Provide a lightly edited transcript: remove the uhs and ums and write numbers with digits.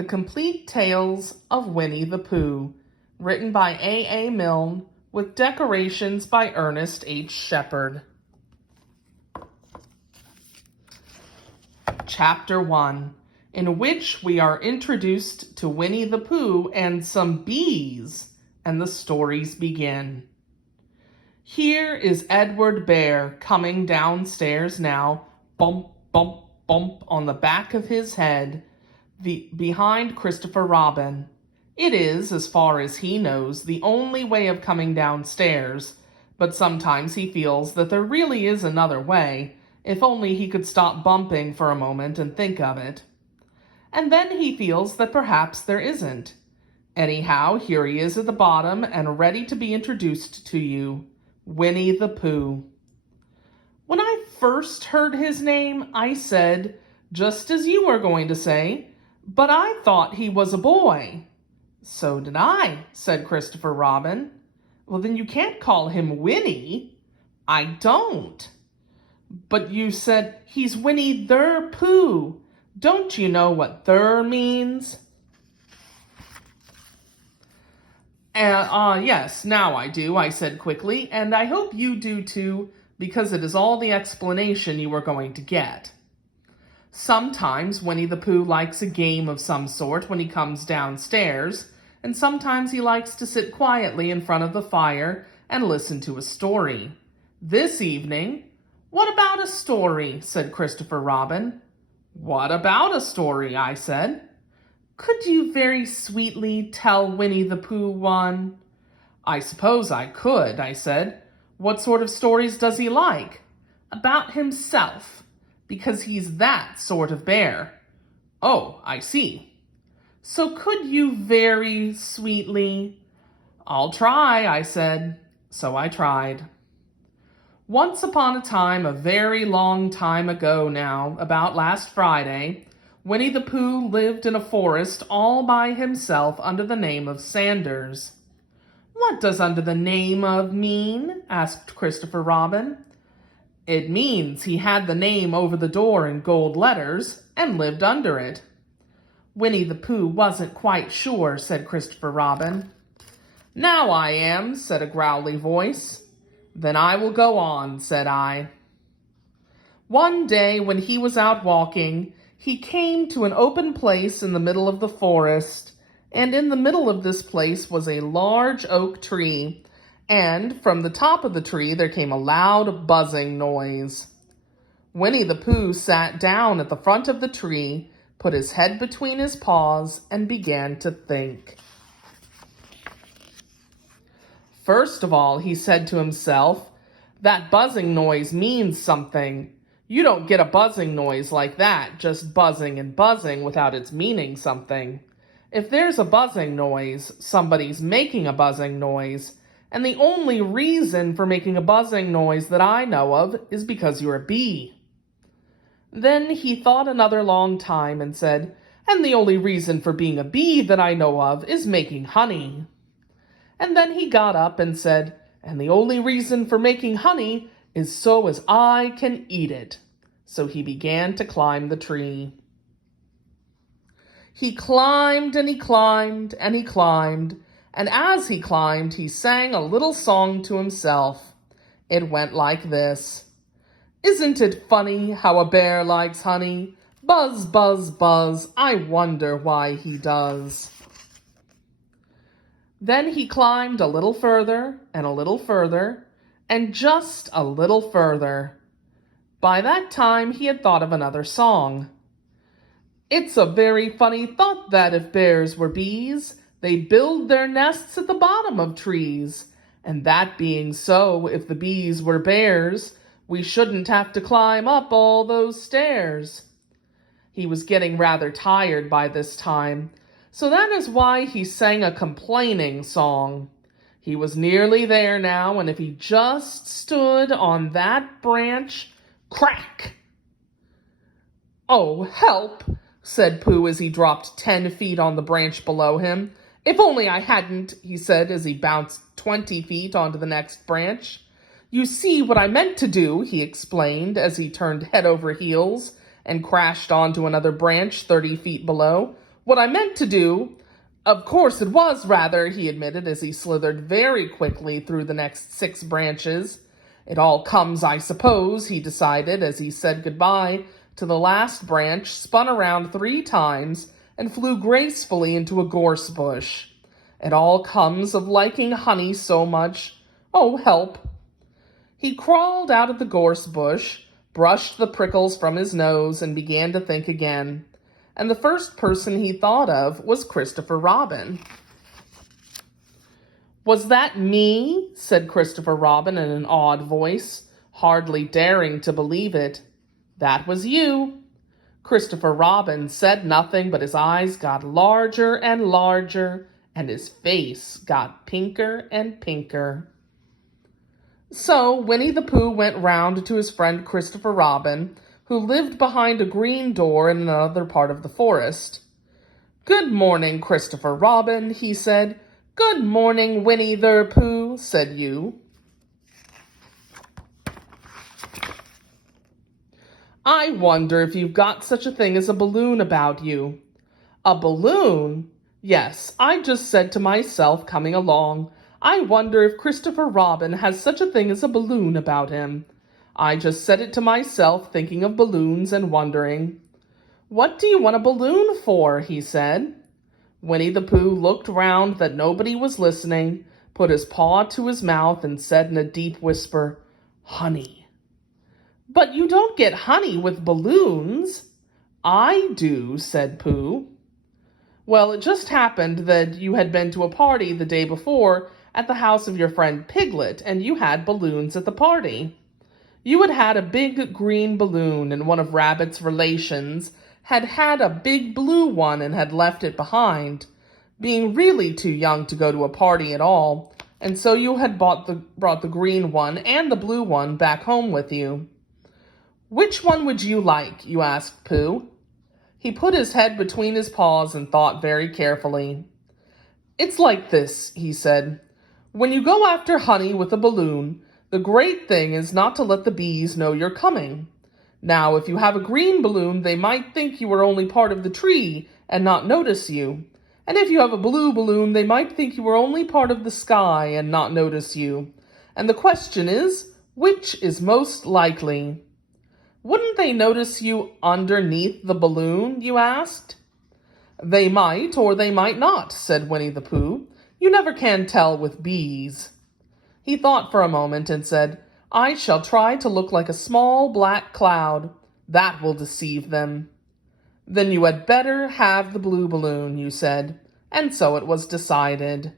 The Complete Tales of Winnie the Pooh, written by A. Milne, with decorations by Ernest H. Shepard. Chapter 1, in which we are introduced to Winnie the Pooh and some bees, and the stories begin. Here is Edward Bear coming downstairs now, bump, bump, bump on the back of his head, behind Christopher Robin. It is, as far as he knows, the only way of coming downstairs, but sometimes he feels that there really is another way, if only he could stop bumping for a moment and think of it. And then he feels that perhaps there isn't. Anyhow, here he is at the bottom and ready to be introduced to you, Winnie the Pooh. When I first heard his name, I said, just as you were going to say, but I thought he was a boy. So did I, said Christopher Robin. Well, then you can't call him Winnie. I don't. But you said he's Winnie the Pooh. Don't you know what "the" means? Yes, now I do, I said quickly, and I hope you do too, because it is all the explanation you are going to get. Sometimes Winnie the Pooh likes a game of some sort when he comes downstairs, and sometimes he likes to sit quietly in front of the fire and listen to a story. This evening, what about a story? Said Christopher Robin. What about a story? I said. Could you very sweetly tell Winnie the Pooh one? I suppose I could, I said. What sort of stories does he like? About himself, because he's that sort of bear. Oh, I see. So could you very sweetly? I'll try, I said. So I tried. Once upon a time, a very long time ago now, about last Friday, Winnie the Pooh lived in a forest all by himself under the name of Sanders. What does under the name of mean? Asked Christopher Robin. It means he had the name over the door in gold letters and lived under it. Winnie the Pooh wasn't quite sure, said Christopher Robin. Now I am, said a growly voice. Then I will go on, said I. One day when he was out walking, he came to an open place in the middle of the forest, and in the middle of this place was a large oak tree, and from the top of the tree there came a loud buzzing noise. Winnie the Pooh sat down at the front of the tree, put his head between his paws, and began to think. First of all, he said to himself, that buzzing noise means something. You don't get a buzzing noise like that, just buzzing and buzzing without its meaning something. If there's a buzzing noise, somebody's making a buzzing noise, and the only reason for making a buzzing noise that I know of is because you're a bee. Then he thought another long time and said, and the only reason for being a bee that I know of is making honey. And then he got up and said, and the only reason for making honey is so as I can eat it. So he began to climb the tree. He climbed and he climbed and he climbed, and as he climbed, he sang a little song to himself. It went like this. Isn't it funny how a bear likes honey? Buzz, buzz, buzz, I wonder why he does. Then he climbed a little further, and just a little further. By that time he had thought of another song. It's a very funny thought that if bears were bees, they'd build their nests at the bottom of trees. And that being so, if the bees were bears, we shouldn't have to climb up all those stairs. He was getting rather tired by this time, so that is why he sang a complaining song. He was nearly there now, and if he just stood on that branch, crack! Oh, help, said Pooh as he dropped 10 feet on the branch below him. If only I hadn't, he said as he bounced 20 feet onto the next branch. You see what I meant to do, he explained as he turned head over heels and crashed onto another branch 30 feet below, What I meant to do, of course it was rather, he admitted as he slithered very quickly through the next 6 branches. It all comes, I suppose, he decided as he said goodbye to the last branch, spun around 3 times, and flew gracefully into a gorse bush. It all comes of liking honey so much. Oh, help. He crawled out of the gorse bush, brushed the prickles from his nose, and began to think again. And the first person he thought of was Christopher Robin. "Was that me?" said Christopher Robin in an awed voice, hardly daring to believe it. "That was you." Christopher Robin said nothing, but his eyes got larger and larger, and his face got pinker and pinker. So Winnie the Pooh went round to his friend Christopher Robin, who lived behind a green door in another part of the forest. "Good morning, Christopher Robin," he said. "Good morning, Winnie the Pooh," said you. "I wonder if you've got such a thing as a balloon about you." "A balloon?" "Yes, I just said to myself coming along, I wonder if Christopher Robin has such a thing as a balloon about him. I just said it to myself, thinking of balloons and wondering." "What do you want a balloon for?" he said. Winnie the Pooh looked round that nobody was listening, put his paw to his mouth, and said in a deep whisper, "Honey." "But you don't get honey with balloons." "I do," said Pooh. "Well, it just happened that you had been to a party the day before at the house of your friend Piglet, and you had balloons at the party. You had had a big green balloon, and one of Rabbit's relations had had a big blue one and had left it behind, being really too young to go to a party at all, and so you had brought the green one and the blue one back home with you. Which one would you like?" you asked Pooh. He put his head between his paws and thought very carefully. "It's like this," he said. "When you go after honey with a balloon, the great thing is not to let the bees know you're coming. Now, if you have a green balloon, they might think you were only part of the tree and not notice you. And if you have a blue balloon, they might think you were only part of the sky and not notice you. And the question is, which is most likely?" "Wouldn't they notice you underneath the balloon?" you asked. "They might, or they might not," said Winnie the Pooh. "You never can tell with bees." He thought for a moment and said, "I shall try to look like a small black cloud. That will deceive them." "Then you had better have the blue balloon," you said, and so it was decided.